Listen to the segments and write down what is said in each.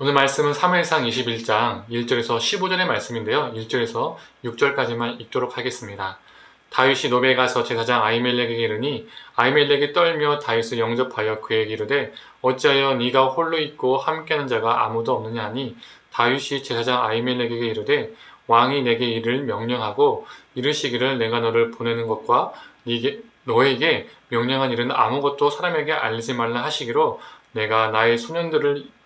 오늘 말씀은 사무엘상 21장 1절에서 15절의 말씀인데요. 1절에서 6절까지만 읽도록 하겠습니다. 다윗이 노베에 가서 제사장 아히멜렉에게 이르니 아히멜렉이 떨며 다윗을 영접하여 그에게 이르되 어찌하여 네가 홀로 있고 함께하는 자가 아무도 없느냐 하니 다윗이 제사장 아히멜렉에게 이르되 왕이 내게 이를 명령하고 이르시기를 내가 너를 보내는 것과 너에게 명령한 일은 아무것도 사람에게 알리지 말라 하시기로 내가 나의 소년들을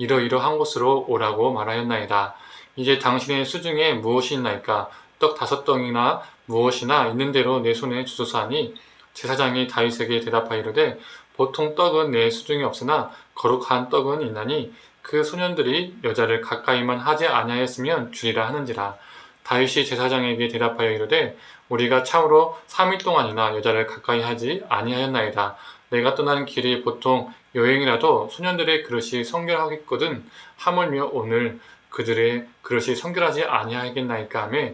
이러이러한 곳으로 오라고 말하였나이다. 이제 당신의 수중에 무엇이 있나이까? 떡 5덩이나 무엇이나 있는 대로 내 손에 주소서 하니 제사장이 다윗에게 대답하여 이르되 보통 떡은 내 수중에 없으나 거룩한 떡은 있나니 그 소년들이 여자를 가까이만 하지 아니하였으면 주리라 하는지라. 다윗이 제사장에게 대답하여 이르되 우리가 참으로 3일 동안이나 여자를 가까이 하지 아니하였나이다. 내가 떠나는 길이 보통 여행이라도 소년들의 그릇이 성결하겠거든 하물며 오늘 그들의 그릇이 성결하지 아니하겠나이까 하며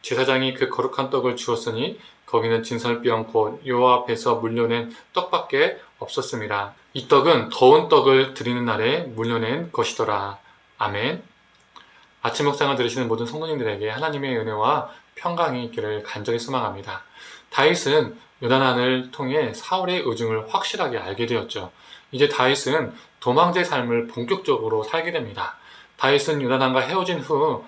제사장이 그 거룩한 떡을 주었으니 거기는 진설병 곧 여호와 앞에서 물려낸 떡밖에 없었습니다. 이 떡은 더운 떡을 드리는 날에 물려낸 것이더라. 아멘. 아침 묵상을 들으시는 모든 성도님들에게 하나님의 은혜와 평강이 있기를 간절히 소망합니다. 다윗은 요나단을 통해 사울의 의중을 확실하게 알게 되었죠. 이제 다윗은 도망자의 삶을 본격적으로 살게 됩니다. 다윗은 요나단과 헤어진 후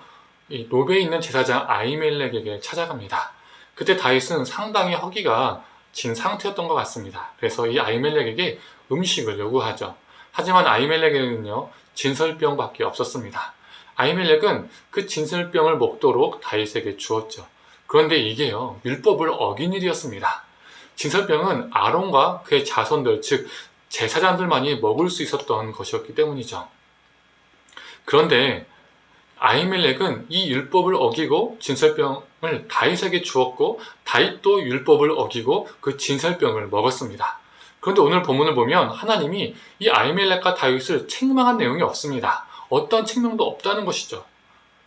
노베에 있는 제사장 아히멜렉에게 찾아갑니다. 그때 다윗은 상당히 허기가 진 상태였던 것 같습니다. 그래서 이 아히멜렉에게 음식을 요구하죠. 하지만 아히멜렉에게는요 진설병밖에 없었습니다. 아히멜렉은 그 진설병을 먹도록 다윗에게 주었죠. 그런데 이게요 율법을 어긴 일이었습니다. 진설병은 아론과 그의 자손들 즉 제사장들만이 먹을 수 있었던 것이었기 때문이죠. 그런데 아히멜렉은 이 율법을 어기고 진설병을 다윗에게 주었고 다윗도 율법을 어기고 그 진설병을 먹었습니다. 그런데 오늘 본문을 보면 하나님이 이 아히멜렉과 다윗을 책망한 내용이 없습니다. 어떤 책망도 없다는 것이죠.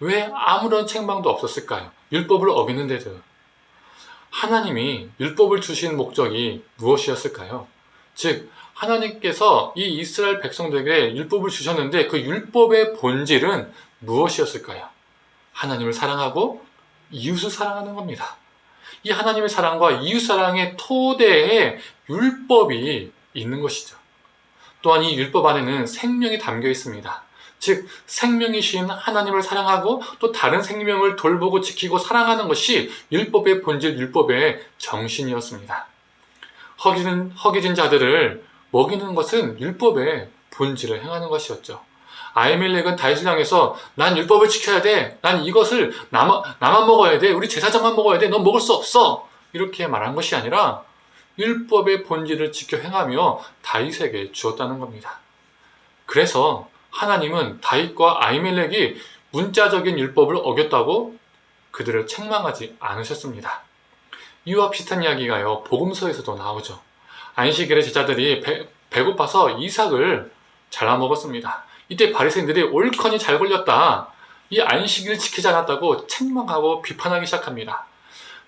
왜 아무런 책망도 없었을까요? 율법을 어기는데도. 하나님이 율법을 주신 목적이 무엇이었을까요? 즉 하나님께서 이 이스라엘 백성들에게 율법을 주셨는데 그 율법의 본질은 무엇이었을까요? 하나님을 사랑하고 이웃을 사랑하는 겁니다. 이 하나님의 사랑과 이웃 사랑의 토대에 율법이 있는 것이죠. 또한 이 율법 안에는 생명이 담겨 있습니다. 즉 생명이신 하나님을 사랑하고 또 다른 생명을 돌보고 지키고 사랑하는 것이 율법의 본질, 율법의 정신이었습니다. 허기진 자들을 먹이는 것은 율법의 본질을 행하는 것이었죠. 아히멜렉은 다윗을 향해서 난 율법을 지켜야 돼. 난 이것을 나만 먹어야 돼. 우리 제사장만 먹어야 돼. 넌 먹을 수 없어. 이렇게 말한 것이 아니라 율법의 본질을 지켜 행하며 다윗에게 주었다는 겁니다. 그래서 하나님은 다윗과 아히멜렉이 문자적인 율법을 어겼다고 그들을 책망하지 않으셨습니다. 이와 비슷한 이야기가요 복음서에서도 나오죠. 안식일에 제자들이 배고파서 이삭을 잘라 먹었습니다. 이때 바리새인들이 옳거니 잘 걸렸다. 이 안식일을 지키지 않았다고 책망하고 비판하기 시작합니다.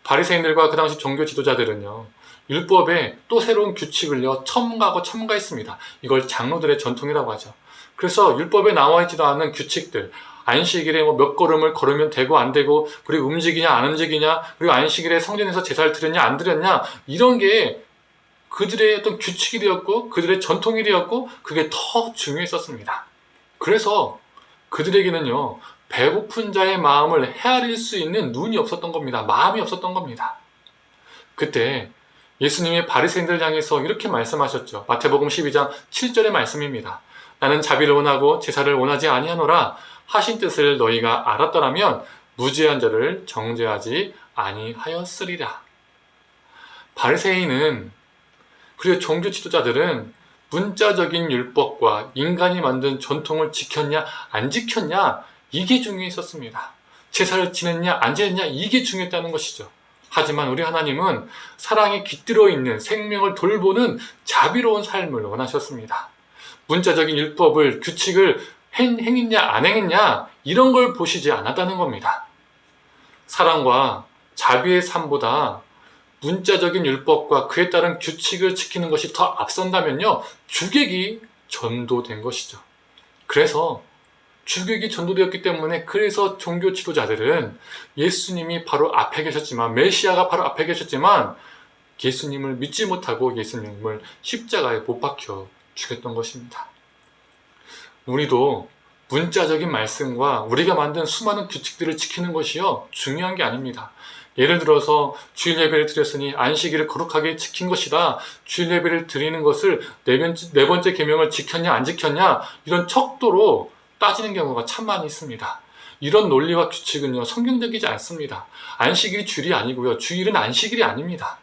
바리새인들과 그 당시 종교 지도자들은요 율법에 또 새로운 규칙을요 첨가했습니다. 이걸 장로들의 전통이라고 하죠. 그래서 율법에 나와 있지도 않은 규칙들, 안식일에 몇 걸음을 걸으면 되고 안 되고, 그리고 움직이냐 안 움직이냐, 그리고 안식일에 성전에서 제사를 드렸냐 안 드렸냐, 이런 게 그들의 어떤 규칙이 되었고 그들의 전통이 되었고 그게 더 중요했었습니다. 그래서 그들에게는요 배고픈 자의 마음을 헤아릴 수 있는 눈이 없었던 겁니다. 마음이 없었던 겁니다. 그때 예수님이 바리새인들 향해서 이렇게 말씀하셨죠. 마태복음 12장 7절의 말씀입니다. 나는 자비를 원하고 제사를 원하지 아니하노라 하신 뜻을 너희가 알았더라면 무죄한 자를 정죄하지 아니하였으리라. 바리새인은 그리고 종교 지도자들은 문자적인 율법과 인간이 만든 전통을 지켰냐 안 지켰냐 이게 중요했었습니다. 제사를 지냈냐 안 지냈냐 이게 중요했다는 것이죠. 하지만 우리 하나님은 사랑이 깃들어 있는 생명을 돌보는 자비로운 삶을 원하셨습니다. 문자적인 율법을 규칙을 행했냐 안 행했냐 이런 걸 보시지 않았다는 겁니다. 사랑과 자비의 삶보다 문자적인 율법과 그에 따른 규칙을 지키는 것이 더 앞선다면요 주객이 전도된 것이죠. 그래서 주객이 전도되었기 때문에 그래서 종교 지도자들은 예수님이 바로 앞에 계셨지만, 메시아가 바로 앞에 계셨지만 예수님을 믿지 못하고 예수님을 십자가에 못 박혀 죽였던 것입니다. 우리도 문자적인 말씀과 우리가 만든 수많은 규칙들을 지키는 것이요 중요한 게 아닙니다. 예를 들어서 주일 예배를 드렸으니 안식일을 거룩하게 지킨 것이다. 주일 예배를 드리는 것을 네 번째 계명을 지켰냐 안 지켰냐 이런 척도로 따지는 경우가 참 많이 있습니다. 이런 논리와 규칙은요 성경적이지 않습니다. 안식일이 주일이 아니고요, 주일은 안식일이 아닙니다.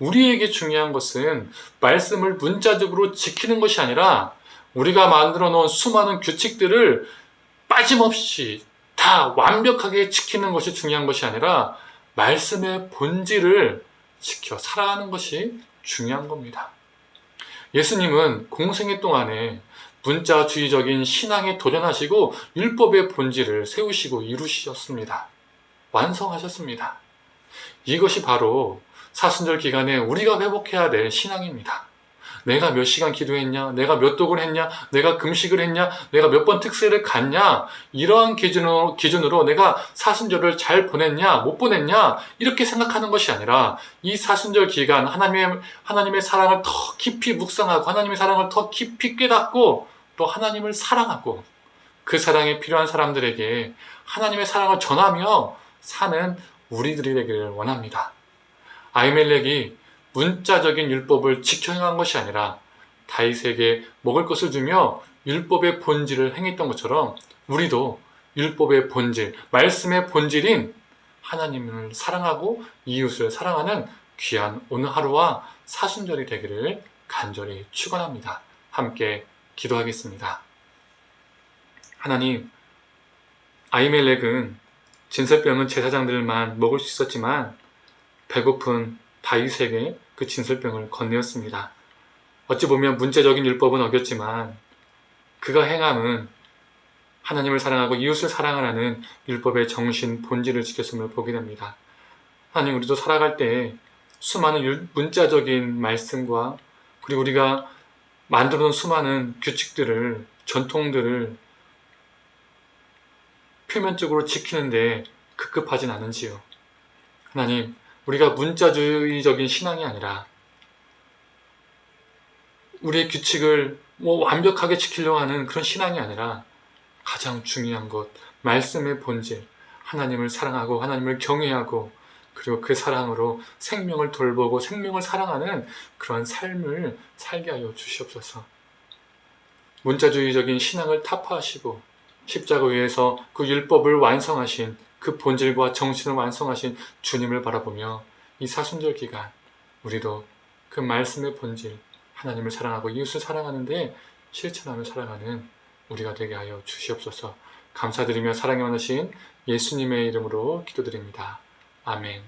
우리에게 중요한 것은 말씀을 문자적으로 지키는 것이 아니라 우리가 만들어 놓은 수많은 규칙들을 빠짐없이 다 완벽하게 지키는 것이 중요한 것이 아니라 말씀의 본질을 지켜 살아가는 것이 중요한 겁니다. 예수님은 공생애 동안에 문자주의적인 신앙에 도전하시고 율법의 본질을 세우시고 이루셨습니다. 완성하셨습니다. 이것이 바로 사순절 기간에 우리가 회복해야 될 신앙입니다. 내가 몇 시간 기도했냐, 내가 몇 독을 했냐, 내가 금식을 했냐, 내가 몇 번 특세를 갔냐, 이러한 기준으로 내가 사순절을 잘 보냈냐, 못 보냈냐, 이렇게 생각하는 것이 아니라 이 사순절 기간 하나님의 사랑을 더 깊이 묵상하고 하나님의 사랑을 더 깊이 깨닫고 또 하나님을 사랑하고 그 사랑에 필요한 사람들에게 하나님의 사랑을 전하며 사는 우리들이 되기를 원합니다. 아히멜렉이 문자적인 율법을 지켜 행한 것이 아니라 다윗에게 먹을 것을 주며 율법의 본질을 행했던 것처럼 우리도 율법의 본질, 말씀의 본질인 하나님을 사랑하고 이웃을 사랑하는 귀한 오늘 하루와 사순절이 되기를 간절히 축원합니다. 함께 기도하겠습니다. 하나님, 아히멜렉은 진설병은 제사장들만 먹을 수 있었지만 배고픈 다윗에게 그 진설병을 건네었습니다. 어찌 보면 문자적인 율법은 어겼지만 그가 행함은 하나님을 사랑하고 이웃을 사랑하라는 율법의 정신, 본질을 지켰음을 보게 됩니다. 하나님, 우리도 살아갈 때 수많은 문자적인 말씀과 그리고 우리가 만들어 놓은 수많은 규칙들을, 전통들을 표면적으로 지키는데 급급하진 않은지요. 하나님, 우리가 문자주의적인 신앙이 아니라 우리의 규칙을 완벽하게 지키려고 하는 그런 신앙이 아니라 가장 중요한 것, 말씀의 본질, 하나님을 사랑하고 하나님을 경외하고 그리고 그 사랑으로 생명을 돌보고 생명을 사랑하는 그런 삶을 살게 하여 주시옵소서. 문자주의적인 신앙을 타파하시고 십자가 위에서 그 율법을 완성하신 그 본질과 정신을 완성하신 주님을 바라보며 이 사순절 기간 우리도 그 말씀의 본질, 하나님을 사랑하고 이웃을 사랑하는데 실천하며 살아가는 우리가 되게 하여 주시옵소서. 감사드리며 사랑이 많으신 예수님의 이름으로 기도드립니다. 아멘.